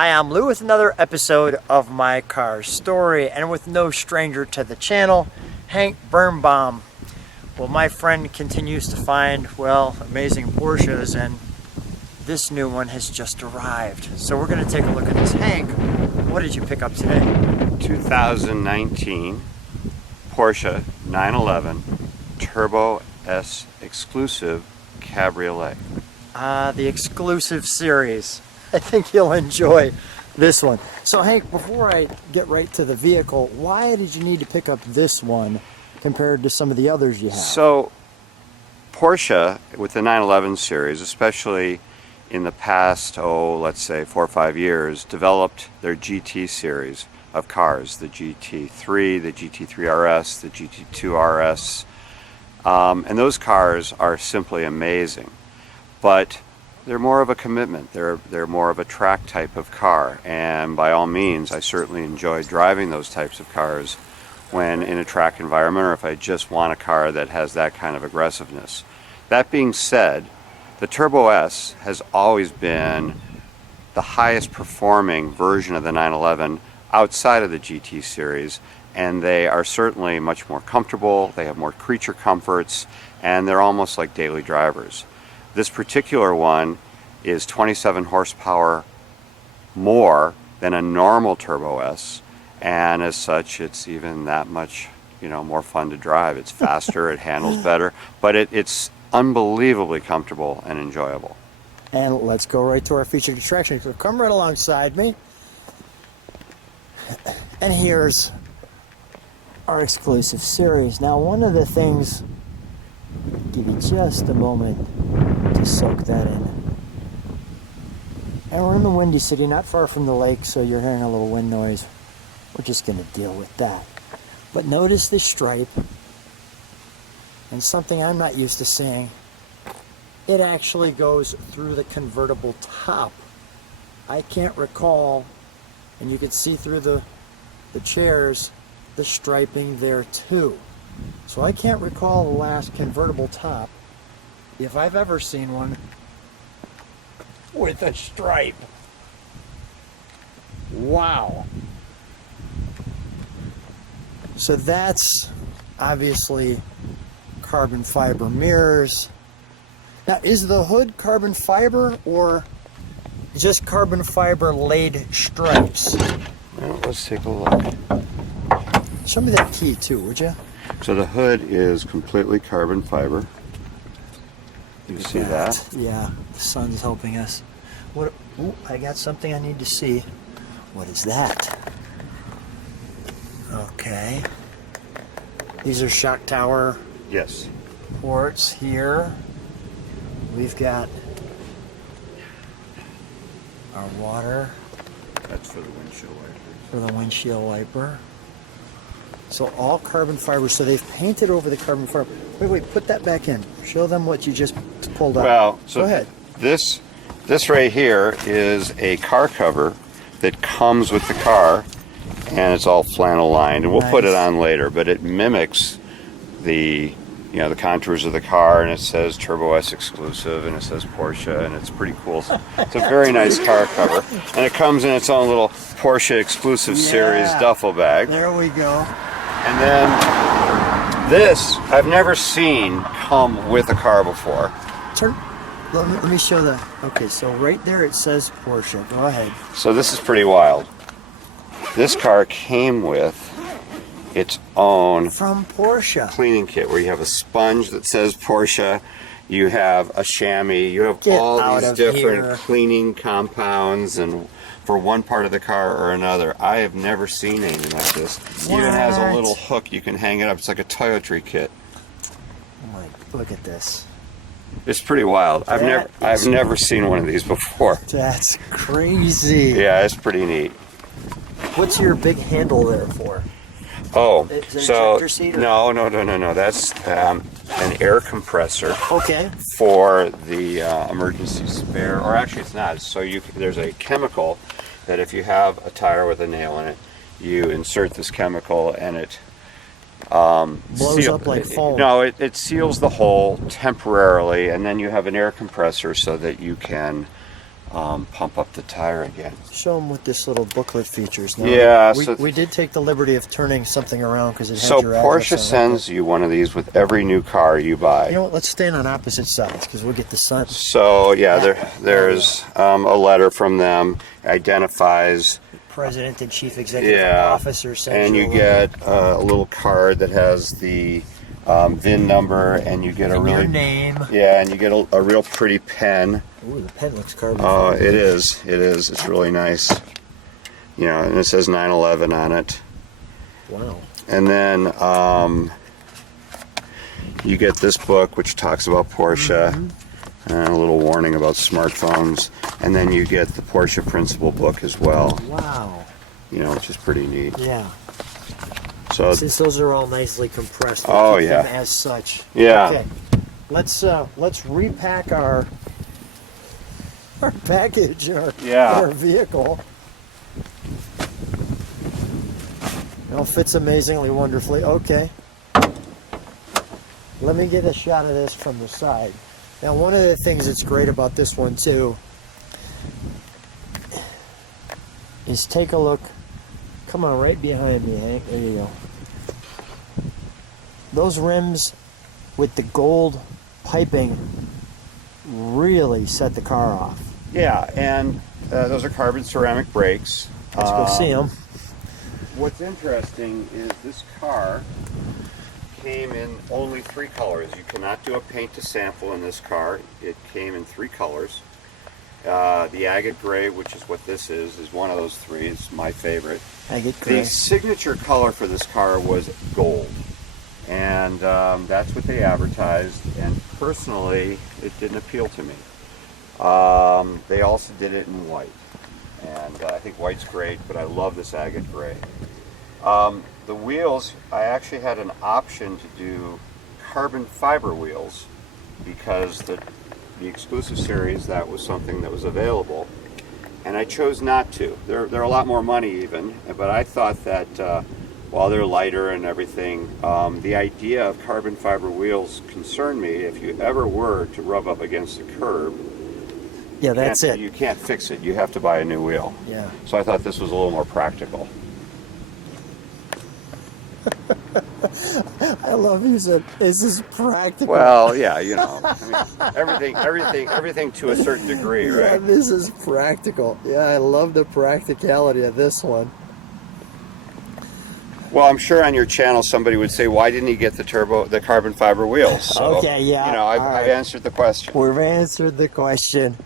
Hi, I'm Lou with another episode of My Car Story, and with no stranger to the channel, Hank Bernbaum. Well, my friend continues to find, well, amazing Porsches, and this new one has just arrived. So we're going to take a look at this. Hank, what did you pick up today? 2019 Porsche 911 Turbo S exclusive Cabriolet. The exclusive series. I think you'll enjoy this one. So Hank, before I get right to the vehicle, why did you need to pick up this one compared to some of the others you have? So Porsche with the 911 series, especially in the past, let's say 4 or 5 years, developed their GT series of cars, the GT3, the GT3 RS, the GT2 RS, and those cars are simply amazing. But they're more of a commitment. They're more of a track type of car, and by all means, I certainly enjoy driving those types of cars when in a track environment, or if I just want a car that has that kind of aggressiveness. That being said, the Turbo S has always been the highest performing version of the 911 outside of the GT series, and they are certainly much more comfortable. They have more creature comforts, and they're almost like daily drivers. This particular one is 27 horsepower more than a normal Turbo S, and as such it's even that much more fun to drive. It's faster, it handles better, but it's unbelievably comfortable and enjoyable. And let's go right to our featured attraction. So come right alongside me. And here's our exclusive series. Now, one of the things, give you just a moment to soak that in. And we're in the Windy City, not far from the lake, so you're hearing a little wind noise. We're just going to deal with that. But notice this stripe, and something I'm not used to seeing, it actually goes through the convertible top. I can't recall, and you can see through the chairs, the striping there too. So I can't recall the last convertible top, if I've ever seen one with a stripe. Wow. So that's obviously carbon fiber mirrors. Now, is the hood carbon fiber or just carbon fiber laid stripes? Well, let's take a look. Show me that key too, would you? So the hood is completely carbon fiber. You see that? Yeah, the sun's helping us. What? Ooh, I got something I need to see. What is that? Okay. These are shock tower Yes. ports here. We've got our water That's for the windshield wipers. for the windshield wiper. So all carbon fiber. So they've painted over the carbon fiber. Wait, put that back in. Show them what you just pulled out. Well, so go ahead. This right here is a car cover that comes with the car, and it's all flannel lined, and we'll put it on later, but it mimics the the contours of the car, and it says Turbo S exclusive, and it says Porsche, and it's pretty cool. It's a very nice car cover, and it comes in its own little Porsche exclusive series duffel bag. There we go. And then this I've never seen come with a car before. Let me show the. Okay, so right there it says Porsche. Go ahead. So this is pretty wild. This car came with its own From Porsche. cleaning kit where you have a sponge that says Porsche, you have a chamois, you have Get all out these of different here. cleaning compounds and for one part of the car or another. I have never seen anything like this. It even has a little hook you can hang it up. It's like a toiletry kit. Oh my, look at this. It's pretty wild. I've never seen one of these before. That's crazy. Yeah, it's pretty neat. What's your big handle there for? Oh, Is it so ejector seat or- no. That's an air compressor. Okay. For the emergency spare, or actually it's not. So there's a chemical that if you have a tire with a nail in it, you insert this chemical and it blows up like foam. No, it seals the hole temporarily, and then you have an air compressor so that you can pump up the tire again. Show them what this little booklet features. Now, Yeah, we did take the liberty of turning something around because it had so your address on Porsche it. sends you one of these with every new car you buy. You know what? Let's stand on opposite sides because we'll get the sun. So yeah, there's a letter from them, identifies. President and chief executive officer sends and you get a little card that has the VIN number, and you get a really your name. Yeah, and you get a real pretty pen. Ooh, the pen looks carbon. Oh, it is. It's really nice. You know, and it says 911 on it. Wow. And then you get this book, which talks about Porsche, and a little warning about smartphones. And then you get the Porsche Principle book as well. Wow. You know, which is pretty neat. Yeah. So since those are all nicely compressed, oh keep yeah, them as such. Yeah. Okay. Let's repack our package, our vehicle. It all fits amazingly wonderfully. Okay. Let me get a shot of this from the side. Now, one of the things that's great about this one too is take a look. Come on, right behind me, Hank. There you go. Those rims with the gold piping really set the car off. Yeah, and those are carbon ceramic brakes. Let's go see them. What's interesting is this car came in only 3 colors. You cannot do a paint to sample in this car. It came in 3 colors. The Agate Grey, which is what this is one of those 3. It's my favorite. Agate Grey. The signature color for this car was gold. And that's what they advertised, and personally it didn't appeal to me. They also did it in white, and I think white's great, but I love this Agate Gray. The wheels, I actually had an option to do carbon fiber wheels because the exclusive series, that was something that was available, and I chose not to. They're a lot more money even, but I thought that while they're lighter and everything, the idea of carbon fiber wheels concerned me. If you ever were to rub up against a curb, yeah, that's it. You can't fix it. You have to buy a new wheel. Yeah. So I thought this was a little more practical. I love you said, is this practical? Well, yeah, you know, I mean, everything to a certain degree, right? Yeah, this is practical. Yeah, I love the practicality of this one. Well, I'm sure on your channel somebody would say, why didn't he get the carbon fiber wheels? So, okay, yeah. You know, I've answered the question. We've answered the question.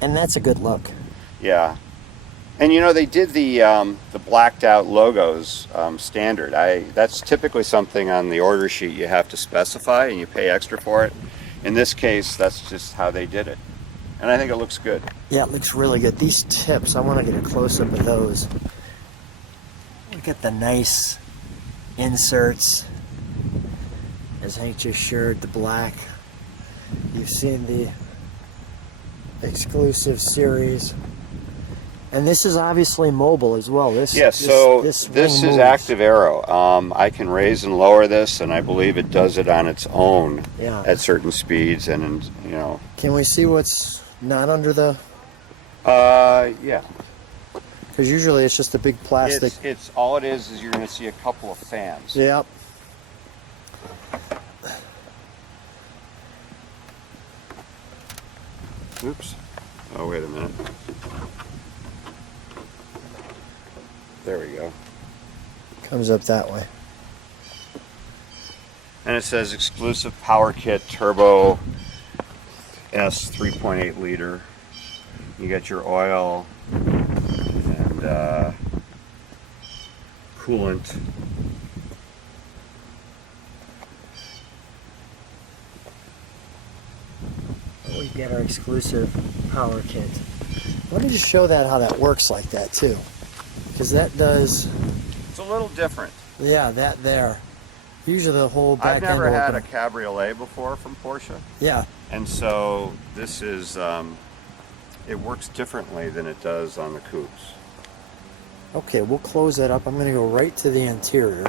And that's a good look. Yeah. And you know, they did the blacked out logos standard. That's typically something on the order sheet you have to specify and you pay extra for it. In this case, that's just how they did it. And I think it looks good. Yeah, it looks really good. These tips, I want to get a close-up of those. Look at the nice inserts. As Hank just showed, the black. You've seen the exclusive series. And this is obviously mobile as well. This is active aero. I can raise and lower this, and I believe it does it on its own at certain speeds. And you know, can we see what's not under the? Yeah. Because usually it's just a big plastic. It's all it is you're going to see a couple of fans. Yep. Oops. Oh, wait a minute. There we go. Comes up that way. And it says exclusive power kit turbo S 3.8 liter. You got your oil and coolant. We get our exclusive power kit. Let me just show that how that works like that too, because that does. It's a little different. Yeah, that there. Usually the whole back I've never end had a open. Cabriolet before from Porsche. Yeah. And so this is, it works differently than it does on the coupes. Okay, we'll close that up. I'm going to go right to the interior.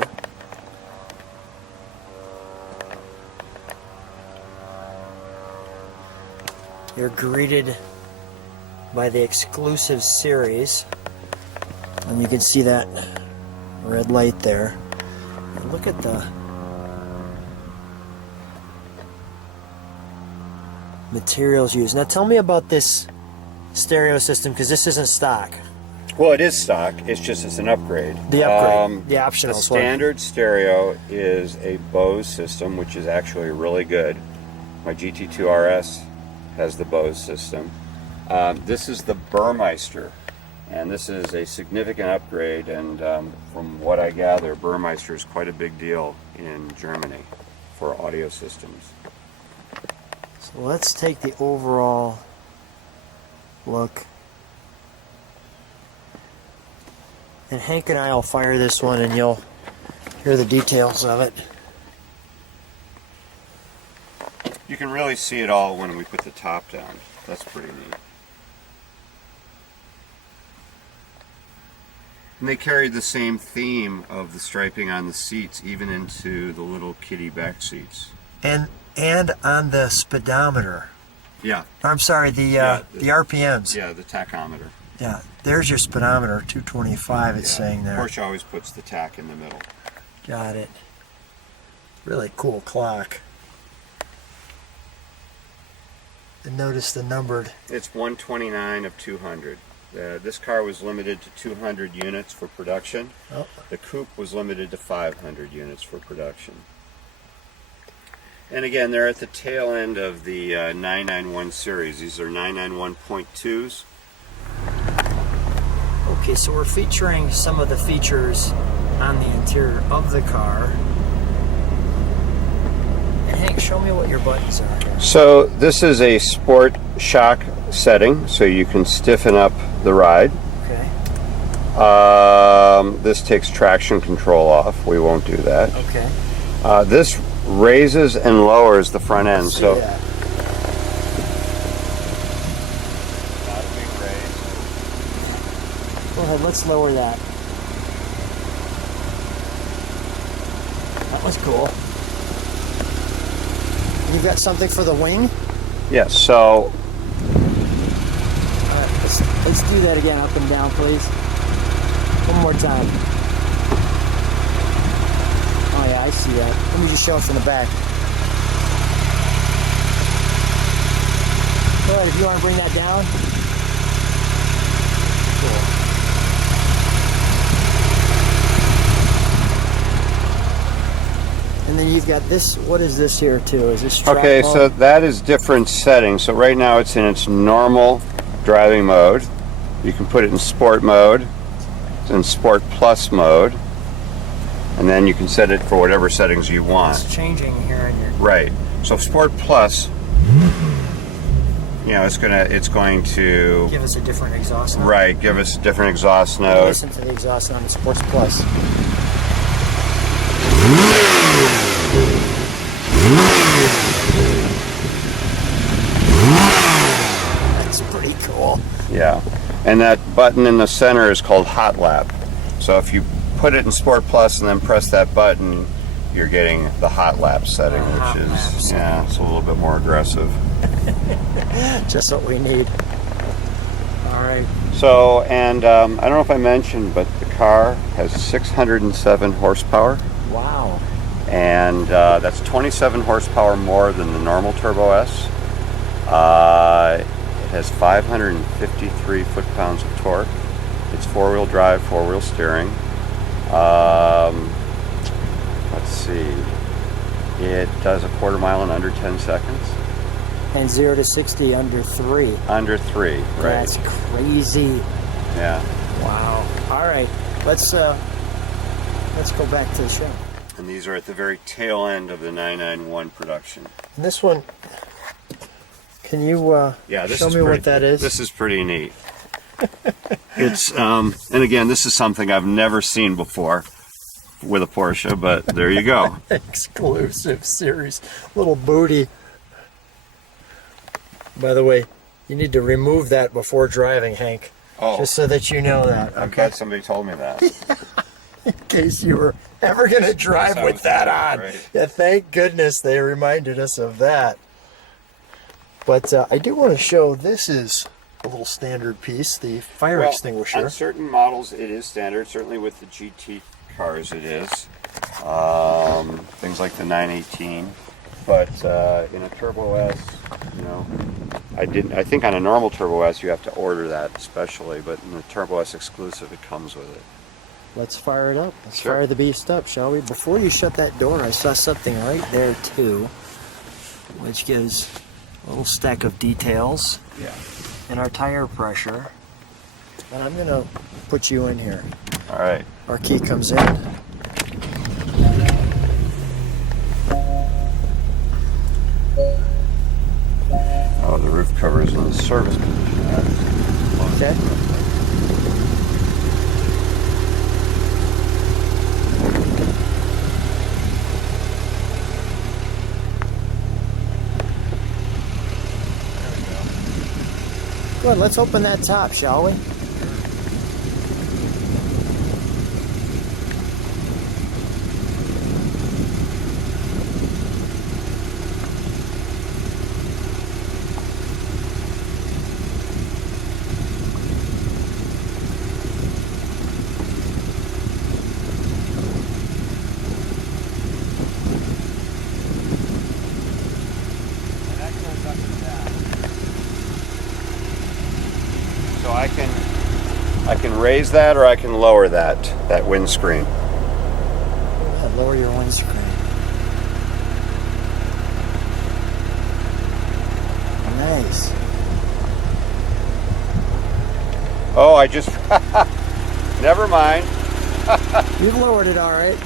you're greeted by the exclusive series. And you can see that red light there. And look at the materials used. Now tell me about this stereo system, because this isn't stock. Well, it is stock. It's an upgrade. The upgrade, the optional. The standard stereo is a Bose system, which is actually really good. My GT2 RS has the Bose system. This is the Burmeister, and this is a significant upgrade. And from what I gather, Burmeister is quite a big deal in Germany for audio systems. So let's take the overall look. And Hank and I will fire this one and you'll hear the details of it. You can really see it all when we put the top down. That's pretty neat. And they carried the same theme of the striping on the seats, even into the little kiddie back seats. And on the speedometer. Yeah. I'm sorry, the RPMs. Yeah, the tachometer. Yeah, there's your speedometer, 225 it's saying there. Porsche always puts the tach in the middle. Got it. Really cool clock. And notice the numbered. It's 129 of 200. This car was limited to 200 units for production. Oh. The coupe was limited to 500 units for production. And again, they're at the tail end of the 991 series. These are 991.2s. Okay, so we're featuring some of the features on the interior of the car. And Hank, show me what your buttons are here. So this is a sport shock setting, so you can stiffen up the ride. Okay. This takes traction control off. We won't do that. Okay. This raises and lowers the front end. So Yeah. not a big raise. Go ahead, let's lower that. That was cool. You've got something for the wing? Yes. So Let's do that again, up and down, please. One more time. Oh yeah, I see that. Let me just show it from the back. Go ahead, if you want to bring that down. Cool. And then you've got this, what is this here too? Is this track okay, mode? so that is different settings. So right now it's in its normal driving mode. You can put it in sport mode. It's in sport plus mode. And then you can set it for whatever settings you want. It's changing here in your... Right. So Sport Plus, you know, it's going to Give us a different exhaust note. right, give us a different exhaust note. Listen to the exhaust on the Sports Plus. That's pretty cool. Yeah. And that button in the center is called Hot Lap. So if you put it in Sport Plus and then press that button, you're getting the Hot Lap setting, Hot which lap is setting. yeah, it's a little bit more aggressive. Just what we need. All right. So, and I don't know if I mentioned, but the car has 607 horsepower. Wow. And that's 27 horsepower more than the normal Turbo S. It has 553 foot-pounds of torque. It's four-wheel drive, four-wheel steering. Let's see. It does a quarter mile in under 10 seconds. And 0 to 60 under 3. Under 3, right? That's crazy. Yeah. Wow. All right. Let's go back to the show. And these are at the very tail end of the 991 production. And this one, can you This show is me pretty, what that is? This is pretty neat. It's and again, this is something I've never seen before with a Porsche, but there you go. Exclusive series. Little booty. By the way, you need to remove that before driving, Hank. Oh, Just so that you know that. I'm glad somebody told me that. In case you were ever going to drive Yes, I with was that thinking, on. right. Yeah, thank goodness they reminded us of that. But I do want to show, this is a little standard piece, the fire extinguisher. On certain models it is standard, certainly with the GT cars it is. Things like the 918. But in a Turbo S, you know, I think on a normal Turbo S you have to order that especially, but in the Turbo S exclusive it comes with it. Let's fire it up. Let's Sure. fire the beast up, shall we? Before you shut that door, I saw something right there too, which gives a little stack of details. Yeah. And our tire pressure. And I'm gonna put you in here. All right. Our key comes in. Oh, the roof cover is in the service condition. Okay. Good, let's open that top, shall we? So I can raise that or I can lower that windscreen. Lower your windscreen. Nice. Oh, I just never mind. You've lowered it all right.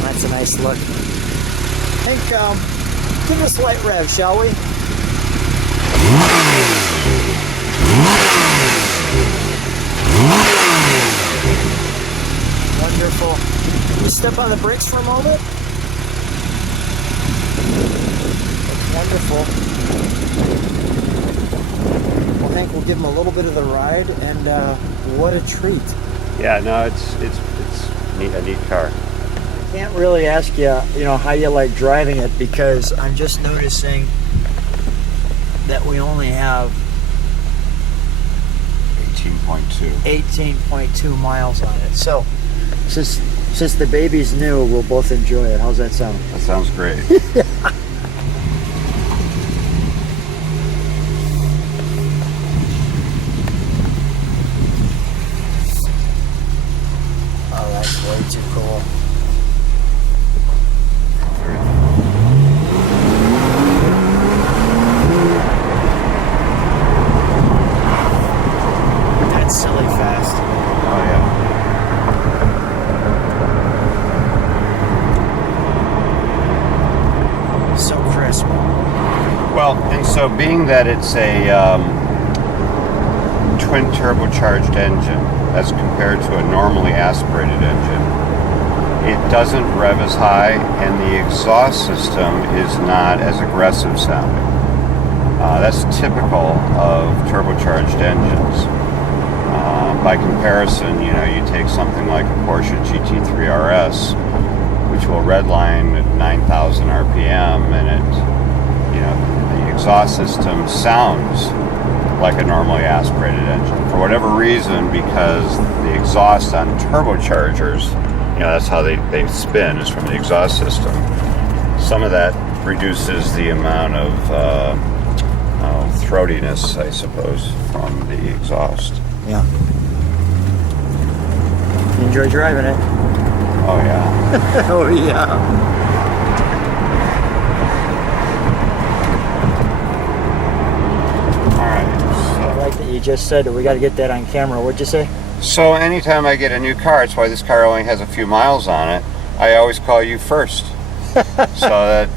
That's a nice look. Hank, give us light rev, shall we? Wonderful. Can you step on the brakes for a moment? Wonderful. Well, Hank, we'll give him a little bit of the ride, and what a treat. Yeah, no, it's a neat car. I can't really ask you, how you like driving it, because I'm just noticing that we only have 18.2. 18.2 miles on it. So, since the baby's new, we'll both enjoy it. How's that sound? That sounds great. Oh, that's way too cool. That's silly fast. Oh yeah. So crisp. Well, and so being that it's a twin turbocharged engine as compared to a normally aspirated engine, it doesn't rev as high and the exhaust system is not as aggressive sounding. That's typical of turbocharged engines. By comparison, you take something like a Porsche GT3 RS, which will redline at 9,000 RPM, and the exhaust system sounds like a normally aspirated engine. For whatever reason, because the exhaust on turbochargers, that's how they spin, is from the exhaust system. Some of that reduces the amount of throatiness, I suppose, from the exhaust. Yeah. You enjoy driving it? Oh yeah. Oh yeah. I like that you just said that we got to get that on camera. What'd you say? So anytime I get a new car, it's why this car only has a few miles on it, I always call you first. So that,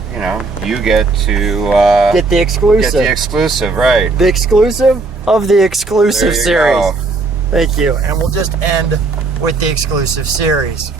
you get to Get the exclusive. Get the exclusive, right. The exclusive of the exclusive There you series. go. Thank you. And we'll just end with the exclusive series.